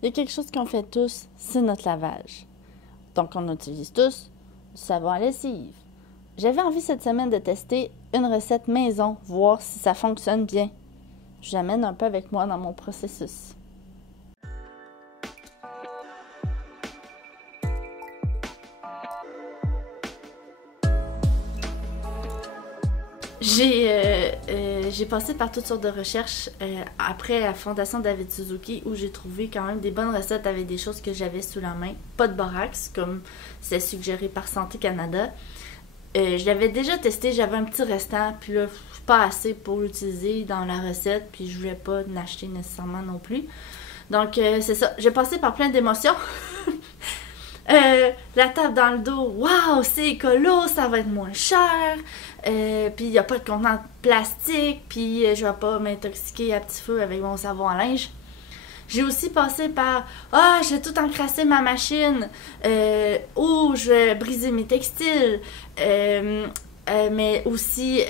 il y a quelque chose qu'on fait tous, c'est notre lavage. Donc, on utilise tous du savon à lessive. J'avais envie cette semaine de tester une recette maison, voir si ça fonctionne bien. Je l'amène un peu avec moi dans mon processus. J'ai passé par toutes sortes de recherches après la fondation David Suzuki où j'ai trouvé quand même des bonnes recettes avec des choses que j'avais sous la main. Pas de borax comme c'est suggéré par Santé Canada. Je l'avais déjà testé, j'avais un petit restant, puis là, pas assez pour l'utiliser dans la recette, puis je voulais pas l'acheter nécessairement non plus. Donc, c'est ça. J'ai passé par plein d'émotions. La table dans le dos, waouh, c'est écolo, ça va être moins cher. Puis il n'y a pas de contenant plastique, puis je vais pas m'intoxiquer à petit feu avec mon savon à linge. J'ai aussi passé par je vais tout encrasser ma machine, ou je vais briser mes textiles, mais aussi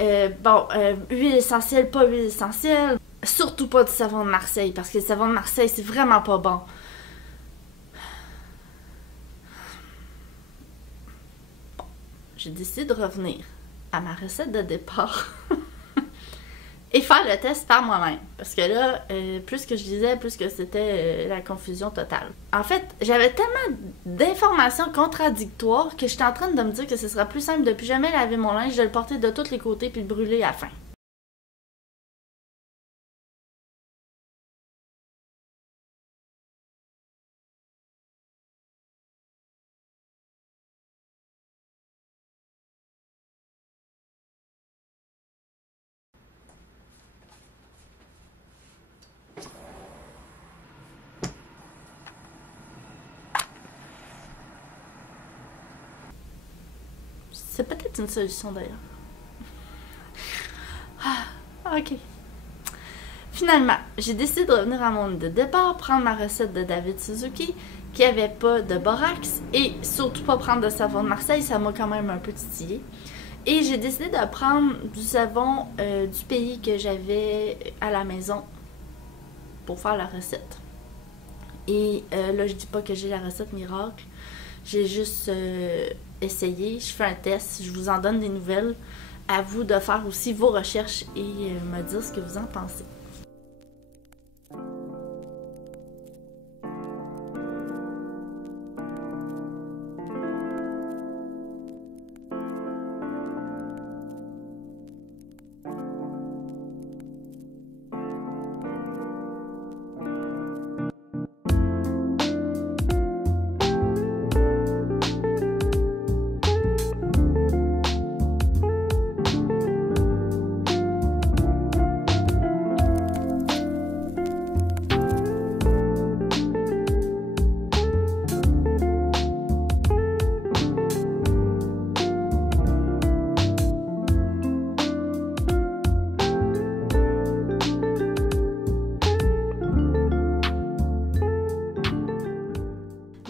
huile essentielle, pas huile essentielle. Surtout pas du savon de Marseille, parce que le savon de Marseille, c'est vraiment pas bon. J'ai décidé de revenir à ma recette de départ et faire le test par moi-même. Parce que là, plus que je disais, plus que c'était la confusion totale. En fait, j'avais tellement d'informations contradictoires que j'étais en train de me dire que ce sera plus simple de plus jamais laver mon linge, de le porter de tous les côtés puis de brûler à la fin. C'est peut-être une solution d'ailleurs. Ok. Finalement, j'ai décidé de revenir à mon idée de départ, prendre ma recette de David Suzuki, qui avait pas de borax, et surtout pas prendre de savon de Marseille, ça m'a quand même un peu titillé. Et j'ai décidé de prendre du savon du pays que j'avais à la maison pour faire la recette. Et là, je dis pas que j'ai la recette miracle, j'ai juste essayé, je fais un test, je vous en donne des nouvelles. À vous de faire aussi vos recherches et me dire ce que vous en pensez.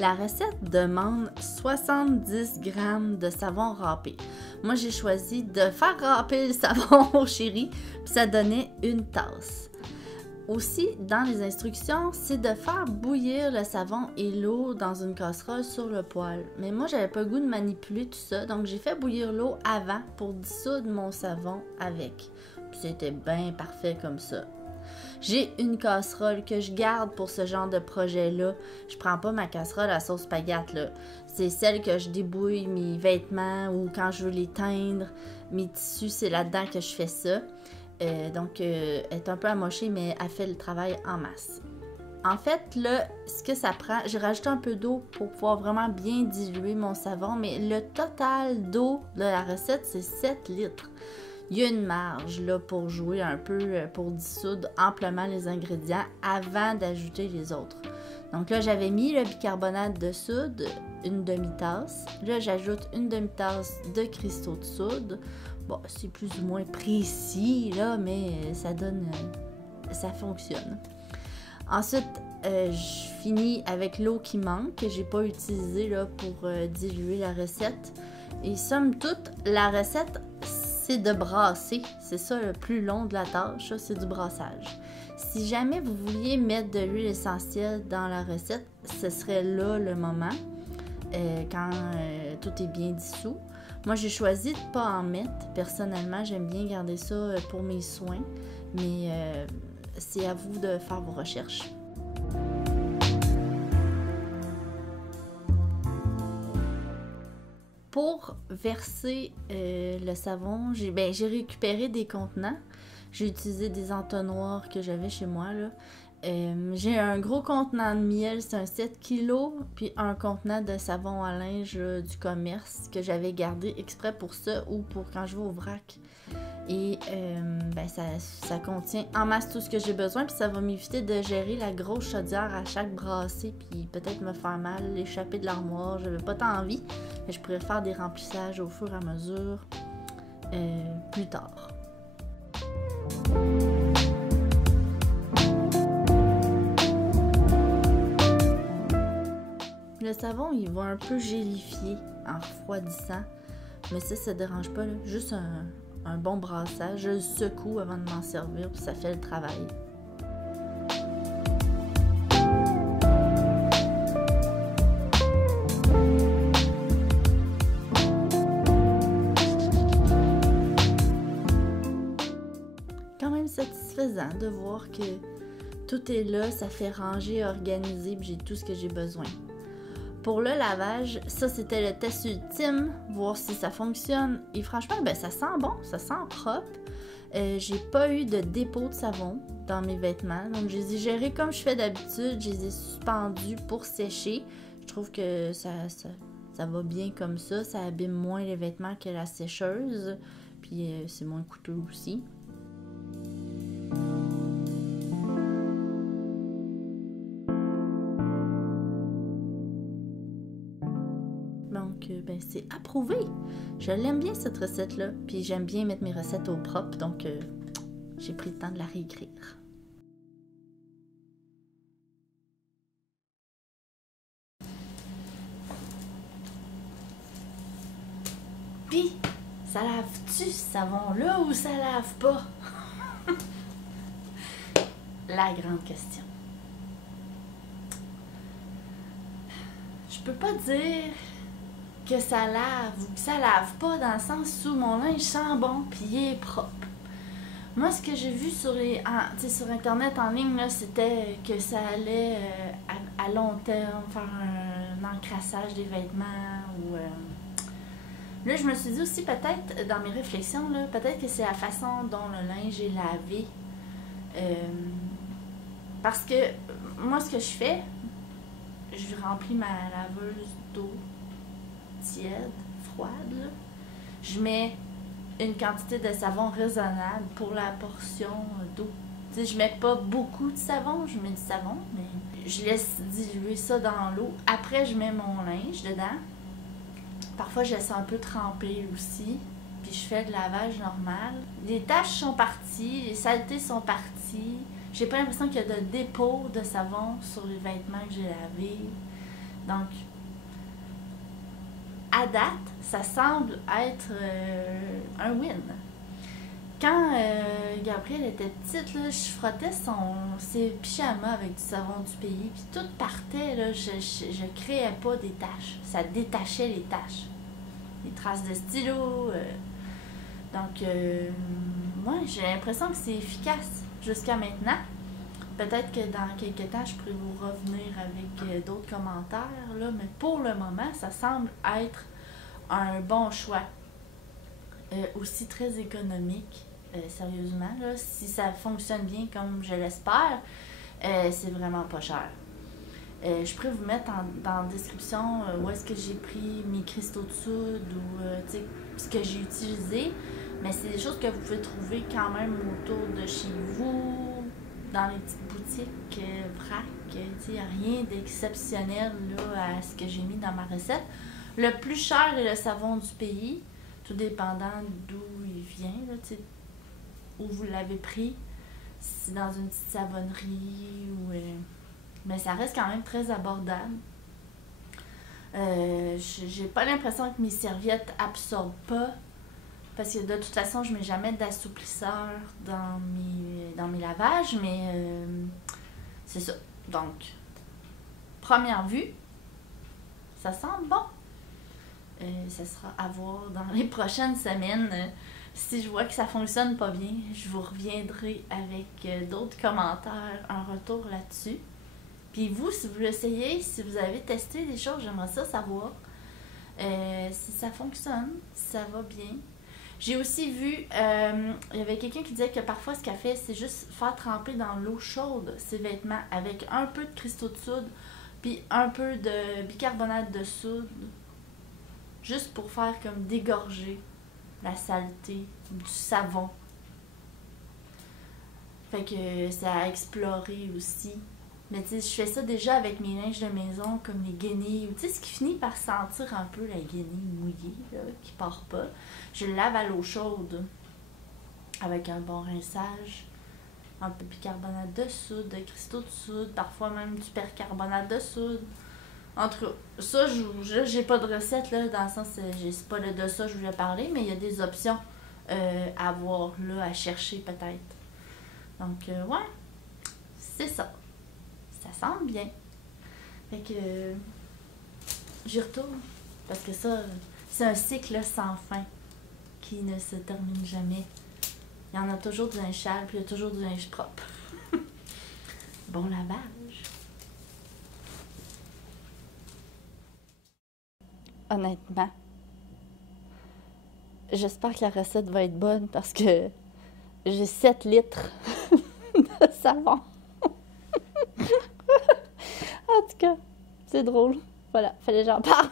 La recette demande 70 g de savon râpé. Moi, j'ai choisi de faire râper le savon au chéri, puis ça donnait une tasse. Aussi, dans les instructions, c'est de faire bouillir le savon et l'eau dans une casserole sur le poêle. Mais moi, j'avais pas le goût de manipuler tout ça, donc j'ai fait bouillir l'eau avant pour dissoudre mon savon avec. Puis c'était bien parfait comme ça. J'ai une casserole que je garde pour ce genre de projet-là. Je prends pas ma casserole à sauce spaghetti, là. C'est celle que je débouille mes vêtements ou quand je veux les teindre. Mes tissus, c'est là-dedans que je fais ça. Donc, elle est un peu amochée, mais elle fait le travail en masse. En fait, là, ce que ça prend, j'ai rajouté un peu d'eau pour pouvoir vraiment bien diluer mon savon, mais le total d'eau de la recette, c'est 7 litres. Il y a une marge là pour jouer un peu, pour dissoudre amplement les ingrédients avant d'ajouter les autres. Donc là, j'avais mis le bicarbonate de soude, une demi-tasse. Là, j'ajoute une demi-tasse de cristaux de soude. Bon, c'est plus ou moins précis, là, mais ça donne... ça fonctionne. Ensuite, je finis avec l'eau qui manque, que j'ai pas utilisée là, pour diluer la recette. Et somme toute, la recette, c'est de brasser. C'est ça le plus long de la tâche, c'est du brassage. Si jamais vous vouliez mettre de l'huile essentielle dans la recette, ce serait là le moment, quand tout est bien dissous. Moi, j'ai choisi de ne pas en mettre. Personnellement, j'aime bien garder ça pour mes soins, mais c'est à vous de faire vos recherches. Pour verser le savon, j'ai récupéré des contenants. J'ai utilisé des entonnoirs que j'avais chez moi, là. J'ai un gros contenant de miel, c'est un 7 kg, puis un contenant de savon à linge du commerce que j'avais gardé exprès pour ça ou pour quand je vais au vrac. Et ça contient en masse tout ce que j'ai besoin, puis ça va m'éviter de gérer la grosse chaudière à chaque brassée, puis peut-être me faire mal, échapper de l'armoire. J'avais pas tant envie, mais je pourrais faire des remplissages au fur et à mesure plus tard. Le savon, il va un peu gélifier en refroidissant, mais ça dérange pas, là. Juste un bon brassage. Je le secoue avant de m'en servir, puis ça fait le travail. Quand même satisfaisant de voir que tout est là, ça fait ranger, organiser, puis j'ai tout ce que j'ai besoin. Pour le lavage, ça c'était le test ultime, voir si ça fonctionne. Et franchement, ça sent bon, ça sent propre. J'ai pas eu de dépôt de savon dans mes vêtements. Donc je les ai gérés comme je fais d'habitude. Je les ai suspendus pour sécher. Je trouve que ça va bien comme ça. Ça abîme moins les vêtements que la sécheuse. Puis c'est moins coûteux aussi. Donc, c'est approuvé. Je l'aime bien cette recette-là. Puis j'aime bien mettre mes recettes au propre. Donc, j'ai pris le temps de la réécrire. Puis, ça lave-tu ce savon-là ou ça lave pas? La grande question. Je peux pas dire que ça lave ou que ça lave pas dans le sens où mon linge sent bon puis il est propre. Moi, ce que j'ai vu sur internet en ligne, c'était que ça allait à long terme faire un encrassage des vêtements ou... Là, je me suis dit aussi peut-être dans mes réflexions, peut-être que c'est la façon dont le linge est lavé. Parce que moi, ce que je fais, je remplis ma laveuse d'eau tiède, froide, là. Je mets une quantité de savon raisonnable pour la portion d'eau. Tu sais, je mets pas beaucoup de savon, je mets du savon, mais je laisse diluer ça dans l'eau. Après, je mets mon linge dedans. Parfois, je laisse un peu tremper aussi, puis je fais le lavage normal. Les taches sont parties, les saletés sont parties. J'ai pas l'impression qu'il y a de dépôt de savon sur les vêtements que j'ai lavés. Donc, à date, ça semble être un win. Quand Gabrielle était petite, là, je frottais ses pyjamas avec du savon du pays, puis tout partait, là, je créais pas des taches. Ça détachait les taches. Les traces de stylo. Donc, moi, j'ai l'impression que c'est efficace jusqu'à maintenant. Peut-être que dans quelques temps, je pourrais vous revenir avec d'autres commentaires, là, mais pour le moment, ça semble être un bon choix. Aussi très économique, sérieusement. Là, si ça fonctionne bien comme je l'espère, c'est vraiment pas cher. Je pourrais vous mettre dans la description où est-ce que j'ai pris mes cristaux de soude ou ce que j'ai utilisé. Mais c'est des choses que vous pouvez trouver quand même autour de chez vous, dans les petites boutiques vrac. Il n'y a rien d'exceptionnel là, à ce que j'ai mis dans ma recette. Le plus cher est le savon du pays, tout dépendant d'où il vient, là, où vous l'avez pris. Si c'est dans une petite savonnerie ou... mais ça reste quand même très abordable. J'ai pas l'impression que mes serviettes absorbent pas Parce que de toute façon, je mets jamais d'assouplisseur dans mes lavages, mais c'est ça. Donc, première vue, ça sent bon. Ça sera à voir dans les prochaines semaines. Si je vois que ça fonctionne pas bien, je vous reviendrai avec d'autres commentaires, un retour là-dessus. Puis vous, si vous l'essayez, si vous avez testé des choses, j'aimerais ça savoir. Si ça fonctionne, si ça va bien. J'ai aussi vu, il y avait quelqu'un qui disait que parfois ce qu'elle fait, c'est juste faire tremper dans l'eau chaude ses vêtements avec un peu de cristaux de soude, puis un peu de bicarbonate de soude, juste pour faire comme dégorger la saleté du savon. Fait que c'est à explorer aussi. Mais tu sais, je fais ça déjà avec mes linges de maison, comme les guenilles, ou tu sais, ce qui finit par sentir un peu la guenille mouillée, là, qui part pas. Je le lave à l'eau chaude, avec un bon rinçage, un peu de bicarbonate de soude, de cristaux de soude, parfois même du percarbonate de soude. En tout cas, ça, j'ai pas de recette, là, dans le sens, c'est pas de ça que je voulais parler, mais il y a des options à voir, là, à chercher peut-être. Donc, ouais, c'est ça. Ça sent bien. Fait que j'y retourne. Parce que ça, c'est un cycle sans fin qui ne se termine jamais. Il y en a toujours du linge sale, puis il y a toujours du linge propre. Bon lavage. Honnêtement, j'espère que la recette va être bonne parce que j'ai 7 litres de savon. En tout cas, c'est drôle. Voilà, fallait que j'en parle.